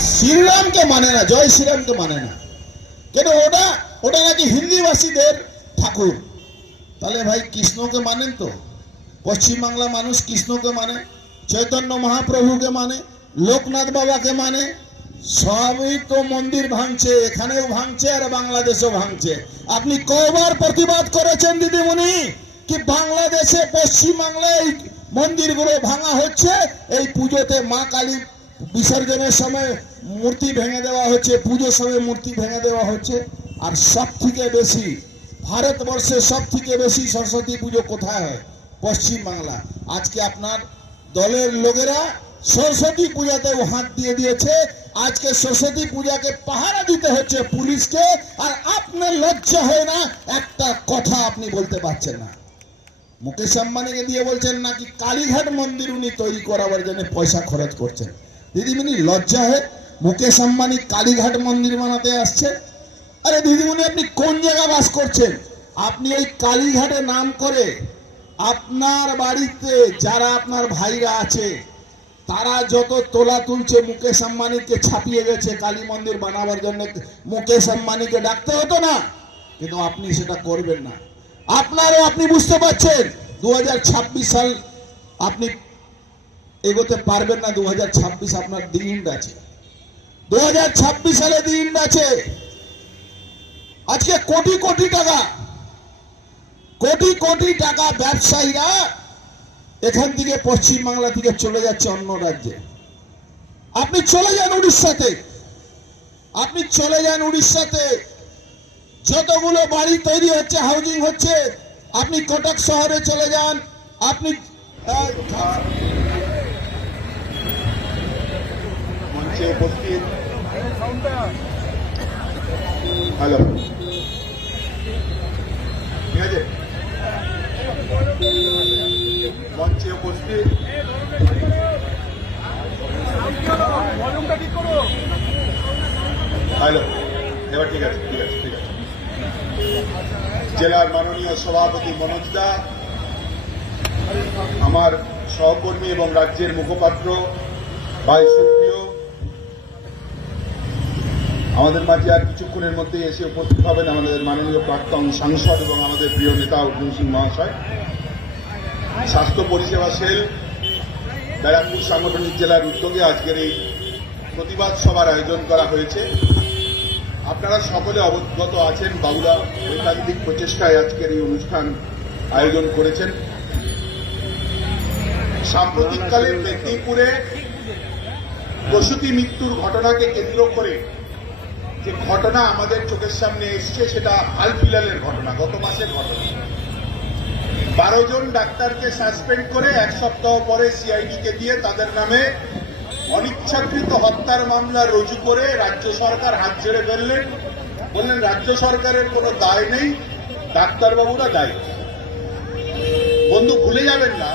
শ্রীরামকে মানে না, জয় শ্রীরামকে মানে না। কেন ওটা ওটা নাকি হিন্দিভাষীদের ঠাকুর। তাহলে ভাই কৃষ্ণকে মানেন তো? পশ্চিমবাংলা মানুষ কৃষ্ণকে মানে চৈতন্য মহাপ্রভুকে মানে লোকনাথ বাবাকে মানে। সবই তো মন্দির ভাঙছে, এখানেও ভাঙছে আর বাংলাদেশেও ভাঙছে। আপনি কবার প্রতিবাদ করেছেন দিদিমণি? কি বাংলাদেশে পশ্চিম বাংলায় এই মন্দিরগুলো ভাঙা হচ্ছে? এই পুজোতে মা কালী বিসর্জনের সময় মূর্তি ভেঙে দেওয়া হচ্ছে, পুজোর সময় মূর্তি ভেঙে দেওয়া হচ্ছে। আর সব থেকে বেশি, ভারতবর্ষে সব থেকে বেশি সরস্বতী পুজো কোথায় হয়? পশ্চিম বাংলা। আজকে আপনার দলের লোকেরা সরস্বতী পূজাতেও হাত দিয়ে দিয়েছে। আজকে সরস্বতী পূজাকে পাহারা দিতে হচ্ছে পুলিশকে, আর আপনার লজ্জা হয় না? একটা কথা আপনি বলতে পারছেন না। মুকেশ আম্বানিকে দিয়ে বলছেন নাকি কালীঘাট মন্দির উনি তৈরি করাবার জন্য পয়সা খরচ করছেন। দিদিমণি লজ্জা হয়, মুকেশ আম্বানি কালীঘাট মন্দির বানাতে আসছে। আরে দিদিমণি, আপনি কোন জায়গায় বাস করছেন? আপনি এই কালীঘাটে নাম করে আপনার বাড়িতে যারা আপনার ভাইরা আছে, তারা যত তোলা তুলছে, মুকেশ আম্বানিকে ছাপিয়ে গেছে কালী মন্দির বানাবার জন্য। মুকেশ আম্বানিকে ডাকতে হতো না, কিন্তু আপনি সেটা করবেন না। আপনারও আপনি বুঝতে পারছেন, দু হাজার ছাব্বিশ সাল আপনি এগোতে পারবেন না দু হাজার ছাব্বিশ আপনার দিন আছে। দু সালে দিন আছে। আজকে কোটি কোটি টাকা, কোটি কোটি টাকা ব্যবসায়ীরা এখান থেকে পশ্চিম বাংলা থেকে চলে যাচ্ছে অন্য রাজ্যে। আপনি চলে যান উড়িষ্যাতে। আপনি চলে যান উড়িষ্যাতে। যতগুলো বাড়ি তৈরি হচ্ছে হাউজিং হচ্ছে, আপনি কটক শহরে চলে যান। আপনি উপস্থিত হ্যালো। ঠিক আছে? হ্যালো, এবার ঠিক আছে ঠিক আছে ঠিক আছে। জেলার মাননীয় সভাপতি মনোজ দা, আমার সহকর্মী এবং রাজ্যের মুখপাত্র ভাই সুপ্রিয় আমাদের মাঝে আর কিছুক্ষণের মধ্যে এসে উপস্থিত হবেন আমাদের মাননীয় প্রাক্তন সাংসদ এবং আমাদের প্রিয় নেতা অর্জুন সিং মহাশয়। স্বাস্থ্য পরিষেবা সেল, ব্যারাকপুর সাংগঠনিক জেলার উদ্যোগে আজকের এই প্রতিবাদ সভার আয়োজন করা হয়েছে। আপনারা সকলে অবগত আছেন, বাবুরা ঐকান্তিক প্রচেষ্টায় আজকের এই অনুষ্ঠান আয়োজন করেছেন। সাম্প্রতিককালে মেদিনীপুরে প্রসূতি মৃত্যুর ঘটনাকে কেন্দ্র করে যে ঘটনা আমাদের চোখের সামনে এসছে, সেটা আলফিলালের ঘটনা, গত মাসের ঘটনা। বারো জন ডাক্তারকে সাসপেন্ড করে এক সপ্তাহ পরে সিআইডিকে দিয়ে তাদের নামে অনিচ্ছাকৃত হত্যার মামলা রুজু করে রাজ্য সরকার হাত ছেড়ে ফেললেন। বললেন, রাজ্য সরকারের কোনো দায় নেই, ডাক্তারবাবুরা দায়ী। বন্ধু, ভুলে যাবেন না,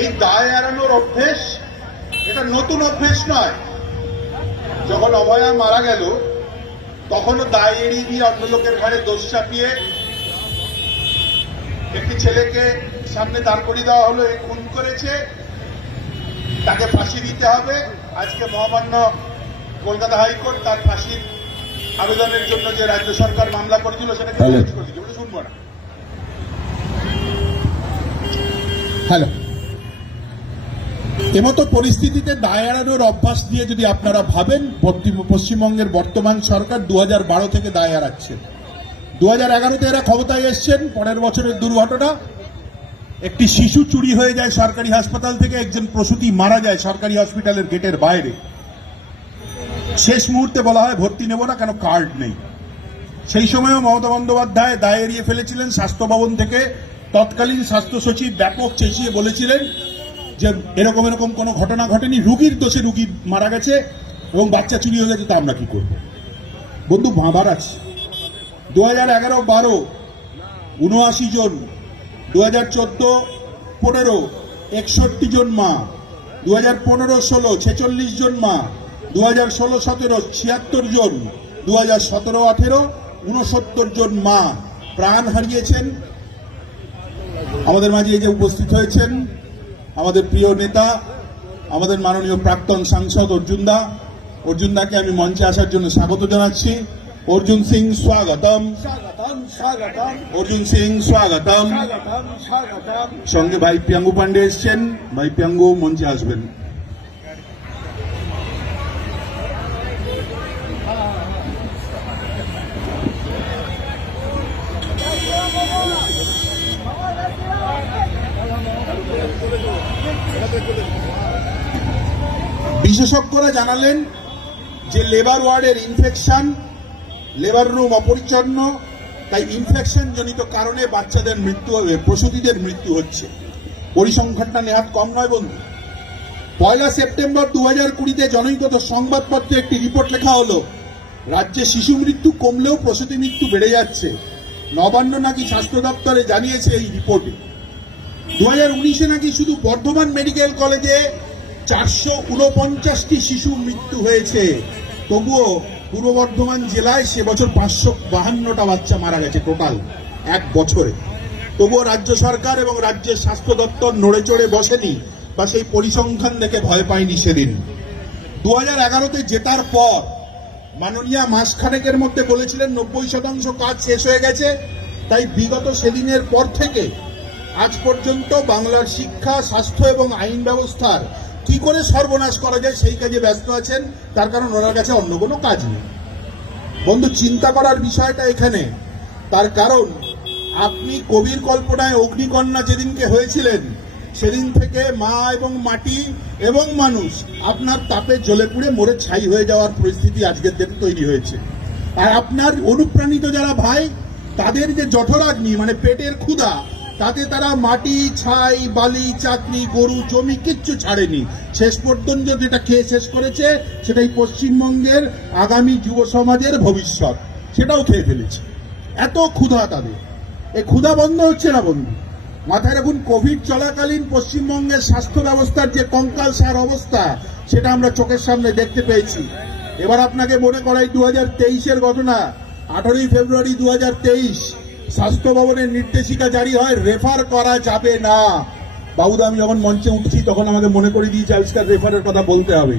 এই দায় এড়ানোর অভ্যেস এটা নতুন অভ্যেস নয়। যখন অভয়া মারা গেল তখনও দায় এড়িয়ে দিয়ে অন্য লোকের ঘাড়ে দোষ চাপিয়ে একটি ছেলেকে সামনে দাঁড় করিয়ে দেওয়া হলো এ খুন করেছে। তাকে ফাঁসি দিতে হবে। আজকে মহামান্য কলকাতা হাইকোর্ট তার ফাঁসির আবেদনের জন্য যে রাজ্য সরকার মামলা করেছিল সেটাকে করে শুনব না। হ্যালো। এমতো পরিস্থিতিতে দায় এড়ানোর অভ্যাস দিয়ে যদি আপনারা ভাবেন পশ্চিমবঙ্গের বর্তমান সরকার দু বারো থেকে দায় এড়াচ্ছে। দু হাজার এগারোতে এরা ক্ষমতায় এসছেন, পরের বছরের দুর্ঘটনা। একটি শিশু চুরি হয়ে যায় সরকারি হাসপাতাল থেকে, একজন প্রসূতি মারা যায় সরকারি হসপিটালের গেটের বাইরে। শেষ মুহূর্তে বলা হয়, ভর্তি নেব না, কেন কার্ড নেই? সেই সময়ও মমতা বন্দ্যোপাধ্যায় দায় এড়িয়ে ফেলেছিলেন স্বাস্থ্য ভবন থেকে। তৎকালীন স্বাস্থ্য সচিব ব্যাপক চেঁচিয়ে বলেছিলেন যে এরকম এরকম কোনো ঘটনা ঘটেনি, রুগীর দোষে রুগী মারা গেছে এবং বাচ্চা চুরি হয়ে গেছে, তা আমরা কি করব? বন্ধু ভাবার আছে। দু হাজার এগারো, বারো, উনআশি জন দু হাজার চোদ্দ, পনেরো, একষট্টি জন মা দু হাজার পনেরো, ষোলো, ছেচল্লিশ জন মা দু হাজার ষোলো, সতেরো, ছিয়াত্তর জন দু হাজার সতেরো, আঠেরো, উনসত্তর জন মা প্রাণ হারিয়েছেন। আমাদের মাঝে এই যে উপস্থিত হয়েছেন আমাদের প্রিয় নেতা, আমাদের মাননীয় প্রাক্তন সাংসদ অর্জুন দা। অর্জুন দাকে আমি মঞ্চে আসার জন্য স্বাগত জানাচ্ছি। অর্জুন সিং, স্বাগতম। অর্জুন সিং, স্বাগতম। সঙ্গে ভাই পিয়াঙ্গু পান্ডে এসছেন। ভাই পিয়াঙ্গু মঞ্চে আসবেন। বিশেষজ্ঞরা জানালেন যে লেবার ওয়ার্ডের ইনফেকশন লেবার রুম অপরিচ্ছন্ন, তাই ইনফেকশন জনিত কারণে বাচ্চাদের মৃত্যু হবে, প্রসূতিদের মৃত্যু হচ্ছে। পরিসংখ্যানটা নেহাত কম নয় বন্ধু। পয়লা সেপ্টেম্বর দু হাজার কুড়িতে জনৈকত সংবাদপত্রে একটি রিপোর্ট লেখা হলো, রাজ্যে শিশু মৃত্যু কমলেও প্রসূতি মৃত্যু বেড়ে যাচ্ছে। নবান্ন নাকি স্বাস্থ্য দপ্তরে জানিয়েছে এই রিপোর্টে। দু হাজার উনিশে নাকি শুধু বর্ধমান মেডিকেল কলেজে চারশো উনপঞ্চাশটি শিশু মৃত্যু হয়েছে। তবুও পূর্ব বর্ধমান জেলায় সে বছর পাঁচশো বাহান্নটা বাচ্চা মারা গেছে টোটাল, এক বছরে। তবুও রাজ্য সরকার এবং রাজ্যের স্বাস্থ্য দপ্তর নড়ে চড়ে বসেনি বা সেই পরিসংখ্যান দেখে ভয় পায়নি সেদিন। দু হাজার এগারোতে জেতার পর মাননীয়া মাসখানেকের মধ্যে বলেছিলেন নব্বই শতাংশ কাজ শেষ হয়ে গেছে, তাই বিগত সেদিনের পর থেকে আজ পর্যন্ত বাংলার শিক্ষা, স্বাস্থ্য এবং আইন ব্যবস্থার কি করে সর্বনাশ করা যায় সেই কাজে ব্যস্ত আছেন? তার কারণ ওনার কাছে অন্য কোনো কাজ নেই। বন্ধু, চিন্তা করার বিষয়টা এখানে। তার কারণ, আপনি কবির কল্পনায় অগ্নিকন্যা যেদিনকে হয়েছিলেন, সেদিন থেকে মা এবং মাটি এবং মানুষ আপনার তাপে জ্বলে পুড়ে মরে ছাই হয়ে যাওয়ার পরিস্থিতি আজকের দিনে তৈরি হয়েছে। আর আপনার অনুপ্রাণিত যারা ভাই, তাদের যে জঠরাগ্নি মানে পেটের ক্ষুধা তাতে তারা মাটি, ছাই, বালি, চাকরি, গরু, জমি কিচ্ছু ছাড়েনি। শেষ পর্যন্ত যেটা খেয়ে শেষ করেছে, সেটাই পশ্চিমবঙ্গের আগামী যুব সমাজের ভবিষ্যৎ। সেটাও খেয়ে ফেলেছে। এত ক্ষুধা তাদের। এই ক্ষুধা বন্ধ হচ্ছে না বন্ধু? মাথায় রাখুন, কোভিড চলাকালীন পশ্চিমবঙ্গের স্বাস্থ্য ব্যবস্থার যে কঙ্কাল সার অবস্থা, সেটা আমরা চোখের সামনে দেখতে পেয়েছি। এবার আপনাকে মনে করাই দু হাজার তেইশের ঘটনা, আঠারোই ফেব্রুয়ারি দু হাজার তেইশ। স্বাস্থ্য ভবনের নির্দেশিকা জারি হয় রেফার করা যাবে না। বাবুদা আমি যখন মঞ্চে উঠছি তখন আমাকে মনে করে দিয়েছে আজকাল রেফারের কথা বলতে হবে।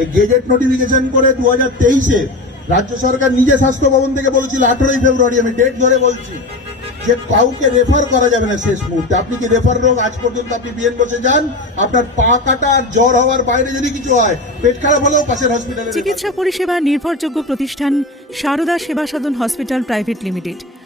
এই গেজেট নোটিফিকেশন করে দু হাজার তেইশে রাজ্য সরকার নিজে স্বাস্থ্য ভবন থেকে বলেছিল আঠারোই ফেব্রুয়ারি আমি ডেট ধরে বলছি যে কাউকে রেফার করা যাবে না শেষ মুহূর্তে। আপনি কি রেফার রোগ আজ পর্যন্ত আপনি বিএন বসে যান? আপনার পা কাটা জ্বর হওয়ার বাইরে যদি কিছু হয় পেট খারাপ হলেও পাশের হসপিটালে চিকিৎসা পরিষেবা নির্ভরযোগ্য প্রতিষ্ঠান Sarada Seva Sadan hospital private limited